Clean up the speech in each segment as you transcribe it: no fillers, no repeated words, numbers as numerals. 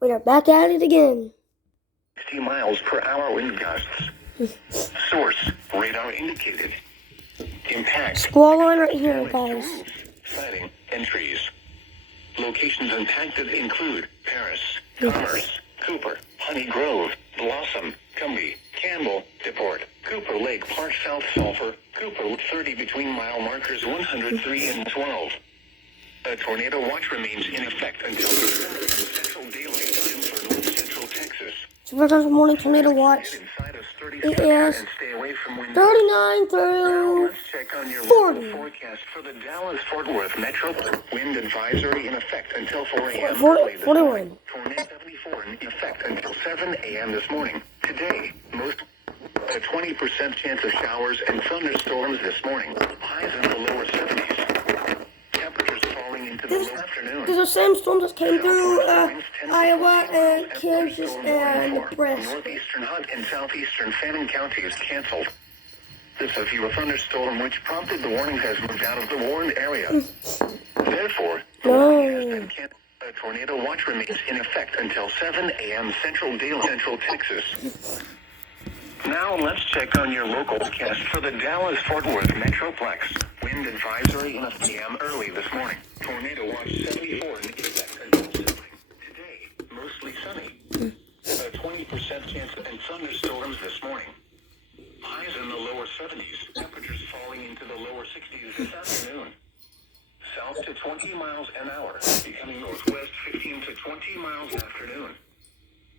We are back at it again. 60 miles per hour wind gusts. Source, radar indicated. Impact. Squall line right here, guys. Sighting, entries. Locations impacted include Paris, Commerce, Cooper, Honey Grove, Blossom, Cumbie, Campbell, Deport, Cooper Lake Park, South Sulphur, Cooper 30 between mile markers 103 and 12. A tornado watch remains in effect until Central Daylight Time for North Central Texas. Supercharged morning tornado watch. EAS 39 through 40. Forecast for the Dallas-Fort Worth Metro. Wind advisory in effect until 4 a.m. 41. Tornado 74 in effect until 7 a.m. this morning. Today, a 20% chance of showers and thunderstorms this morning. Highs in the lower 70s. Temperatures falling into the afternoon. These are same storms that came through Iowa and Kansas and Nebraska. Northeastern Hunt and southeastern Fannin counties canceled. This severe thunderstorm, which prompted the warning, has moved out of the warned area. Therefore, a tornado watch remains in effect until 7 a.m. Central Daylight, Central Texas. Now let's check on your local forecast for the Dallas-Fort Worth Metroplex. Wind advisory in a.m. early this morning. Tornado watch 74 in effect until 7. Today, mostly sunny. A 20% chance of thunderstorms this morning. Highs in the lower 70s. Temperatures falling into the lower 60s this afternoon. South to 20 miles an hour, becoming northwest 15 to 20 miles afternoon.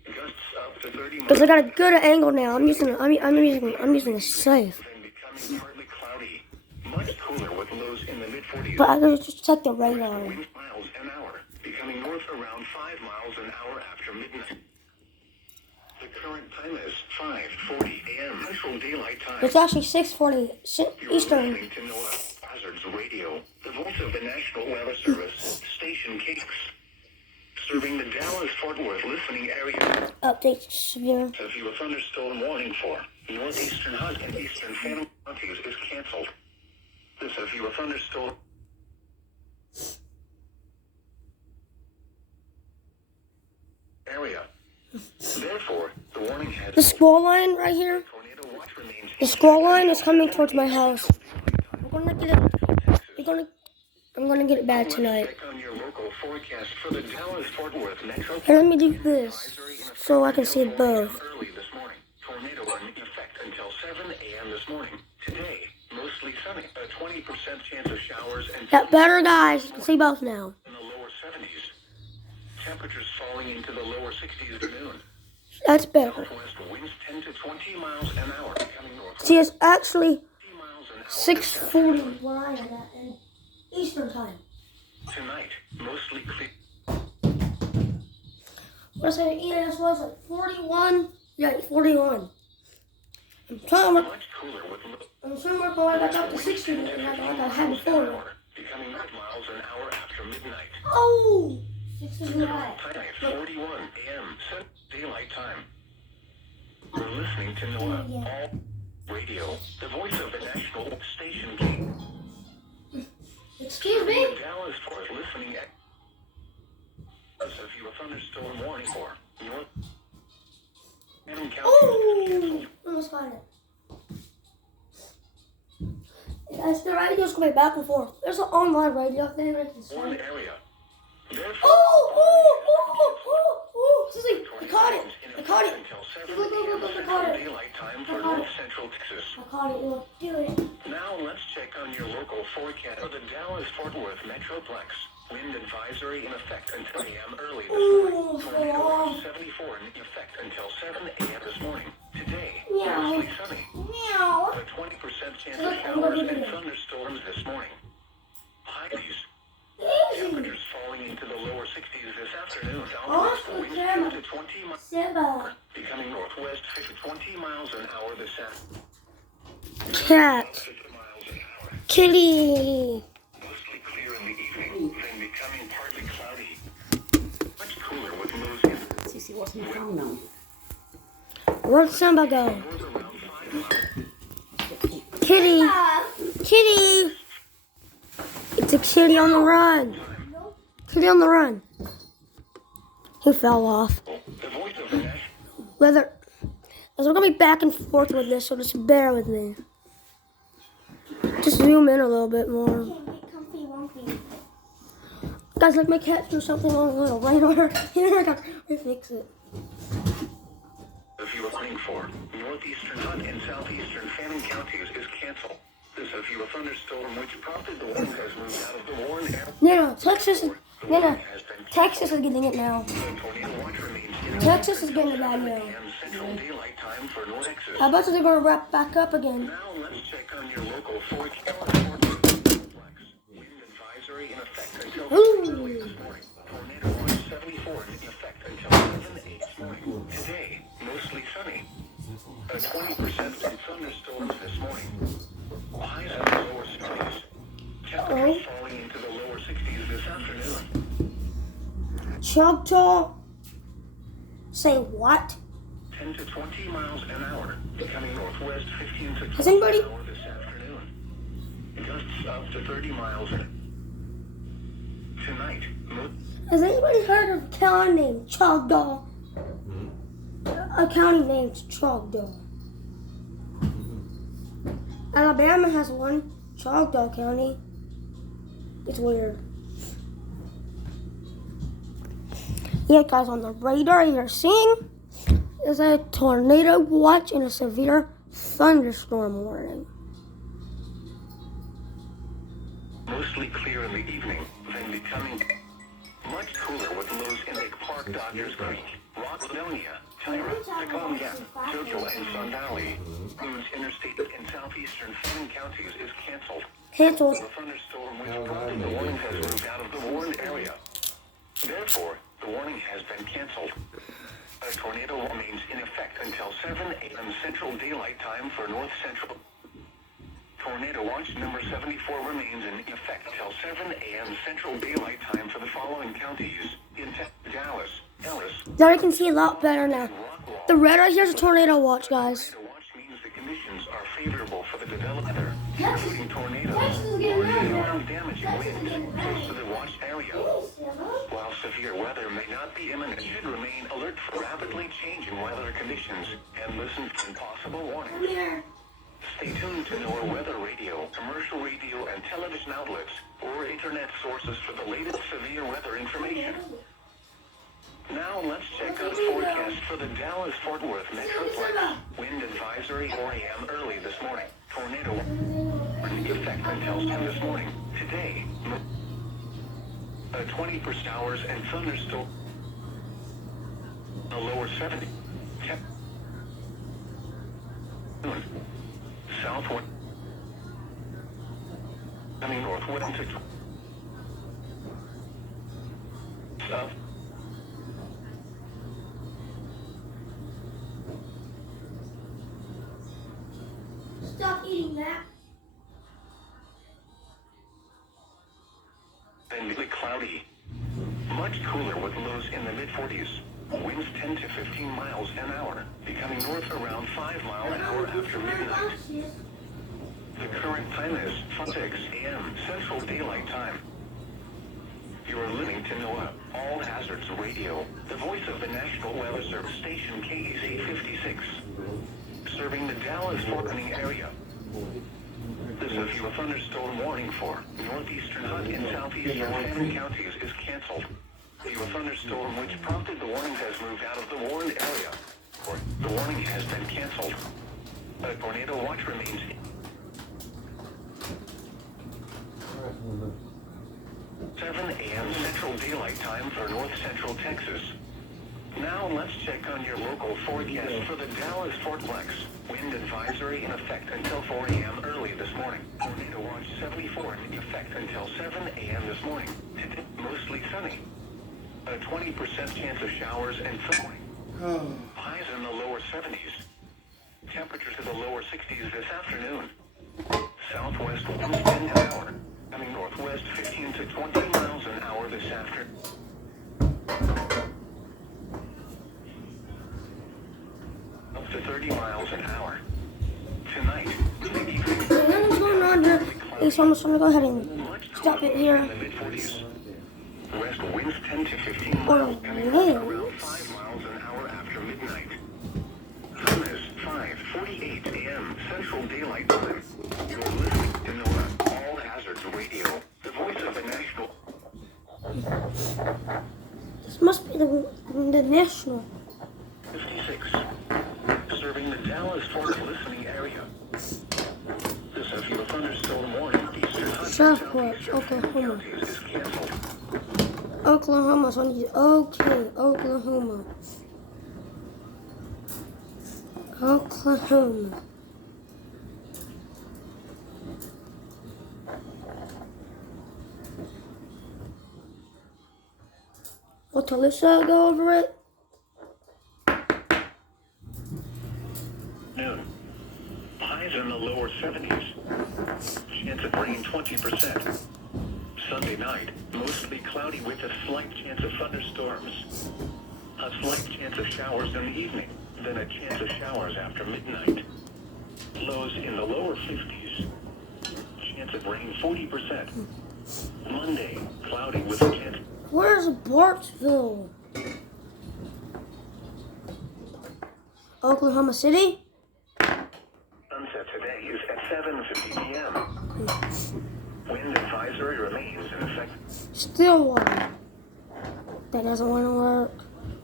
Gusts up to 30 miles. Because I got a good angle now. I'm using a safe. Then becoming partly cloudy. Much cooler with lows in the mid-40s. But I gotta just check the radar. Winds miles an hour, becoming north around 5 miles an hour after midnight. The current time is 5:40 a.m. Central Daylight Time. It's actually 6:40 You're Eastern. listening to NOAA Hazards Radio, the voice of the National Weather Service, Station Kicks, serving the Dallas-Fort Worth listening area. Update severe. A thunderstorm warning for northeastern Hunt and eastern Fannin counties is canceled. This severe thunderstorm area. Therefore, the warning has The squall line right here. tornado watch remains. The squall line is coming towards my house. I'm gonna get it bad tonight. Check on your local forecast for the Dallas-Fort Worth Metro. And let me do this so I can see it both. Early this morning. Tornado in effect until 7 a.m. this morning. Today, mostly sunny. A 20% chance of showers and That better, guys. You can see both now. in the lower 70s. Temperatures falling into the lower 60s at noon. That's better. Northwest winds 10 to 20 miles an hour, becoming northwest See, it's actually 50 miles an hour. 6:40 where I am at in Eastern time. Tonight, mostly clear. What I said, EAS was like 41. Yeah, 41. I'm trying to work. Much cooler with I'm trying to work my way back up to 60 like I had before. becoming 9 miles an hour after midnight. Oh! 60 is high. Time 41 a.m. Central Daylight Time. You're listening to NOAA All Radio, the voice of the National Station King. Excuse me? Dallas-Fort Worth listening at a severe thunderstorm warning for North Fannin County. Oh! Almost got it. Guys, the radio's going back and forth. There's an online radio thing I can see. One area. Susie, I caught it. I caught it. Until 7 Look, a.m. I Central caught it. Daylight Time I for caught North it. Central Texas. I caught it. Look, do it. Now let's check on your local forecast for the Dallas-Fort Worth Metroplex. Wind advisory in effect until a.m. early this morning. Tornado watch 74 in effect until 7 a.m. this morning. Today, mostly sunny. Meow. A 20% chance of showers and thunderstorms this morning. Highs. Temperatures falling into the lower 60s this afternoon. Southwest winds 10 to 20 miles. Seba. Becoming northwest 20 miles an hour this afternoon. Cat. 50 miles an hour. Kitty. Mostly clear in the evening, then becoming partly cloudy. Much cooler with lows in Sissy wasn't found now. Where'd Samba go? north around 5 miles. Kitty. Kitty. It's a kitty on the run. Kitty on the run. He fell off. The voice of the national. Whether, as we're gonna be back and forth with this, so just bear with me. Just zoom in a little bit more. Guys, like my cat threw something on a little radar. Here, I gotta fix it. If you are looking for northeastern Hunt and southeastern Fannin counties is canceled. This a view of thunderstorm which prompted the wind has moved out of the Warren area. No, Texas is getting it now. The tornado watch remains in Texas is getting it bad now. and central daylight time for North Texas. I bet they're gonna wrap back up again. Now let's check on your local forecast. Wind advisory in effect until early this morning. Tornado watch 74 in effect until 7 this morning. Today, mostly sunny. A 20% from thunderstorms this morning. Highs in the lower 60s. Temperatures falling into the lower 60s this afternoon. Choctaw. Say what? 10 to 20 miles an hour, becoming northwest 15 to 20 Has anybody- an hour this afternoon. Gusts up to 30 miles tonight. Has anybody heard of a county named Choctaw? A county named Choctaw. Alabama has one, Choctaw County. It's weird. Yeah, guys, on the radar you're seeing is a tornado watch and a severe thunderstorm warning. Mostly clear in the evening, then becoming much cooler with lows in Lake Park, Dodgers Creek, Rockville, Tyra, Tacoma Gap, JoJo, and Sun Valley. Moon's interstate in southeastern Fannin counties is canceled. Cancelled. The thunderstorm which prompted the warning has moved out of the warned area. Therefore, the warning has been canceled. A tornado remains in effect until 7 a.m. Central Daylight Time for North Central. Tornado watch number 74 remains in effect until 7 a.m. Central Daylight Time for the following counties: in Dallas, Ellis. Now you can see a lot better now. The red right here is a tornado watch, guys. Tornado watch means the conditions are favorable for the development, including tornadoes, tornado damaging winds close to the watch area. While severe weather may not be imminent, you should remain alert for rapidly changing weather conditions and listen for possible warnings. Stay tuned to NOAA weather radio, commercial radio, and television outlets, or internet sources for the latest severe weather information. Now let's check out the forecast for the Dallas-Fort Worth Metroplex. Wind advisory 4 a.m. early this morning. Tornado in effect until 10 this morning. Today, 20% hours and thunderstorm. A lower 70. Southwest. Coming northwest to south. Stop eating that. And cloudy. Much cooler with lows in the mid-40s. Winds 10 to 15 miles an hour, becoming north around 5 miles an hour after midnight. The current time is 6 a.m. Central Daylight Time. You are listening to NOAA All Hazards Radio, the voice of the National Weather Service station KEC 56, serving the Dallas-Fort Worth area. This is your thunderstorm warning for northeastern Hunt and southeastern Fannin counties is canceled. Your thunderstorm which prompted the warning has moved out of the warned area. The warning has been canceled. A tornado watch remains. 7 a.m. Central Daylight Time for North Central Texas. Now let's check on your local forecast for the Dallas-Fort Worth. Wind advisory in effect until 4 a.m. early this morning. Tornado watch 74 in effect until 7 a.m. this morning. Today, mostly sunny. A 20% chance of showers and thunderstorms. Highs in the lower 70s. Temperatures in the lower 60s this afternoon. Southwest winds 10 an hour. Coming northwest 15 to 20 miles an hour this afternoon. Up to 30 miles an hour. Tonight, What's going on here? So I'm just going to go ahead and stop it here. West winds 10 to 15 miles and around 5 miles an hour after midnight. Time is 5:48 a.m. Central Daylight Time. You're listening to NOAA All Hazards Radio, the voice of the national. This must be the national. 56. Serving the Dallas-Fort listening area. This is your thunderstorm warning. Eastern Southwest, Oklahoma. is canceled. Oklahoma, so I need okay, Oklahoma. Oklahoma. Well, Talisa, go over it. Noon. Highs in the lower 70s. Chance of rain 20%. Sunday night, mostly cloudy with a slight chance of thunderstorms. A slight chance of showers in the evening, then a chance of showers after midnight. Lows in the lower 50s. Chance of rain 40%. Monday, cloudy with a chance. Where's Bartsville? Oklahoma City? Sunset today is at 7:50 p.m. Wind advisory remains in effect. Stillwater. That doesn't want to work.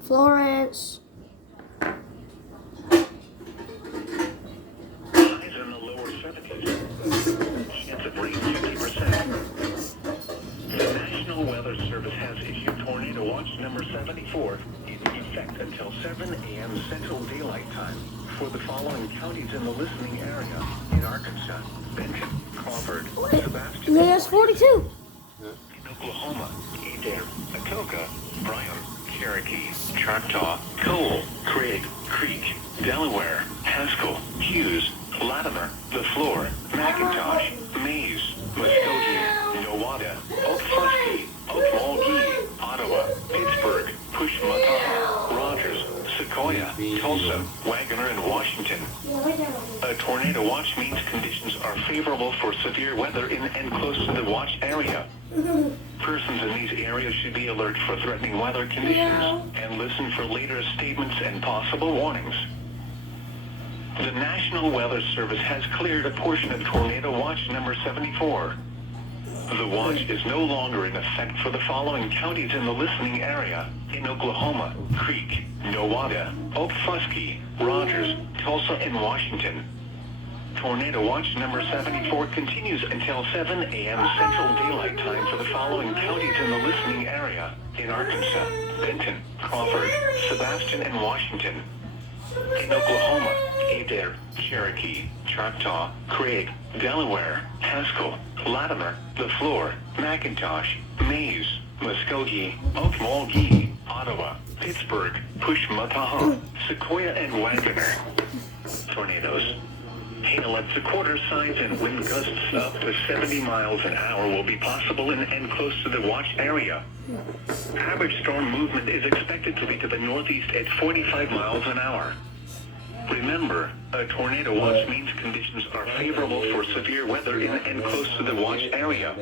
Florence. Highs in the lower 70s. Chance of rain 50%. The National Weather Service has issued Tornado Watch number 74 in effect until 7 a.m. Central Daylight Time for the following counties in the listening area in Arkansas, Benton, Crawford, Sebastian, EAS 42. in Oklahoma, Adair, Atoka, Bryan, Cherokee, Choctaw, Cole, Craig, Creek, Delaware, Haskell, Hughes, Latimer, LaFleur, McIntosh, Mays, Muskogee, Nowata, Okfuskee, Okmulgee, Ottawa, Pittsburgh, Pushmataha, Rogers, Sequoia, Tulsa, Wagner, and Washington. A tornado watch means conditions are favorable for severe weather in and close to the watch area. Persons in these areas should be alert for threatening weather conditions and listen for later statements and possible warnings. The National Weather Service has cleared a portion of Tornado Watch number 74. The watch is no longer in effect for the following counties in the listening area in Oklahoma, Creek, Nowata, Okfuskee, Rogers, Tulsa, and Washington. Tornado Watch number 74 continues until 7 a.m. Central Daylight Time for the following counties in the listening area in Arkansas, Benton, Crawford, Sebastian, and Washington. In Oklahoma, Adair, Cherokee, Choctaw, Craig, Delaware, Haskell, Latimer, LaFleur, McIntosh, Mays, Muskogee, Okmulgee, Ottawa, Pittsburgh, Pushmataha, Sequoia, and Wagner. Tornadoes. Hail at the quarter size and wind gusts up to 70 miles an hour will be possible in and close to the watch area. Average storm movement is expected to be to the northeast at 45 miles an hour. Remember, a tornado watch means conditions are favorable for severe weather in and close to the watch area.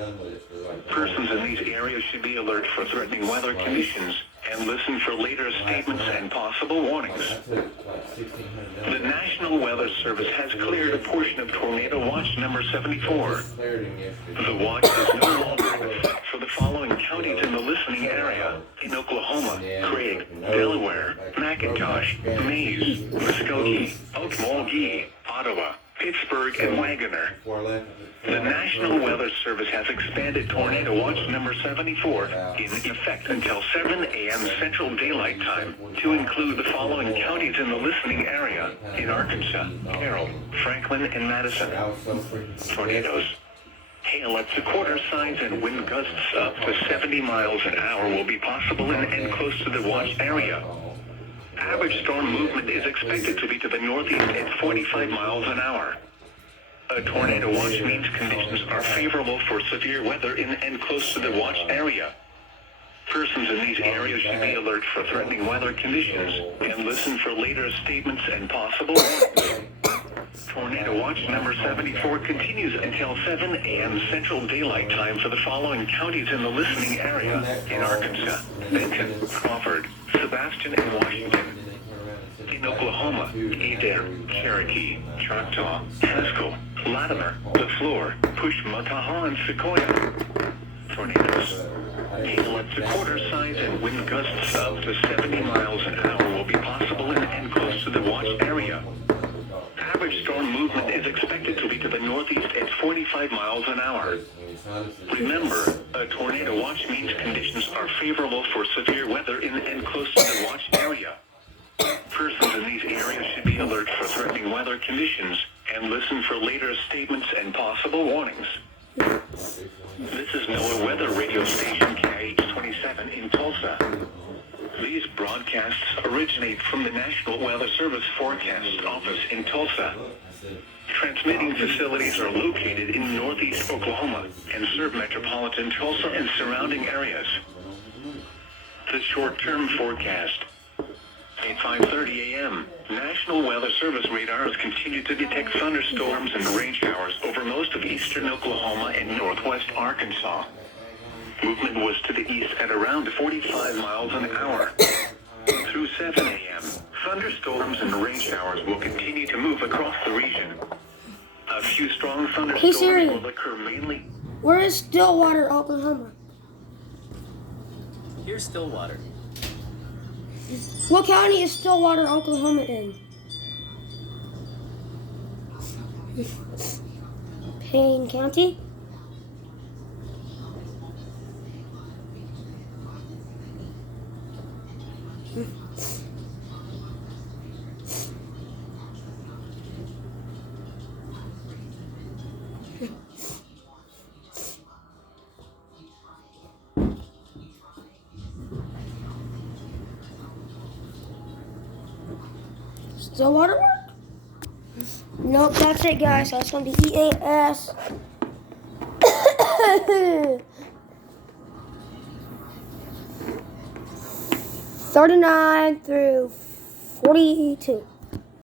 Persons in these areas should be alert for threatening weather conditions and listen for later statements and possible warnings. The National Weather Service has cleared a portion of Tornado Watch number 74. The watch is no longer in effect for the following counties in the listening area in Oklahoma, Craig, Delaware, McIntosh, Mays, Muskogee, Okmulgee, Ottawa, Pittsburgh, and Wagner. The National Weather Service has expanded Tornado Watch number 74 in effect until 7 a.m. Central Daylight Time to include the following counties in the listening area in Arkansas, Carroll, Franklin, and Madison. Tornadoes. Hail at the quarter size and wind gusts up to 70 miles an hour will be possible in and close to the watch area. Average storm movement is expected to be to the northeast at 45 miles an hour. A tornado watch means conditions are favorable for severe weather in and close to the watch area. Persons in these areas should be alert for threatening weather conditions and listen for later statements and possible warnings. Tornado watch number 74 continues until 7 a.m. Central Daylight Time for the following counties in the listening area: in Arkansas, Benton, Crawford, Sebastian, and Washington. In Oklahoma, Adair, Cherokee, Choctaw, Haskell, Latimer, LaFleur, Pushmataha, and Sequoia. Tornadoes. Hail up to quarter size and wind gusts up to 70 miles an hour will be possible in and close to the watch area. Average storm movement is expected to be to the northeast at 45 miles an hour. Remember, a tornado watch means conditions are favorable for severe weather in and close to the watch area. Persons in these areas should be alert for threatening weather conditions and listen for later statements and possible warnings. This is NOAA Weather Radio Station KIH-27 in Tulsa. These broadcasts originate from the National Weather Service Forecast Office in Tulsa. Transmitting facilities are located in northeast Oklahoma and serve metropolitan Tulsa and surrounding areas. The short-term forecast. At 5:30 a.m., National Weather Service radars continue to detect thunderstorms and rain showers over most of eastern Oklahoma and northwest Arkansas. Movement was to the east at around 45 miles an hour. Through 7 a.m., thunderstorms and rain showers will continue to move across the region. A few strong thunderstorms will occur mainly. Where is Stillwater, Oklahoma? Here's Stillwater. What county is Stillwater, Oklahoma in? Payne County? Stillwater work? Nope, that's it, guys. That's going to be EAS. 39 through 42.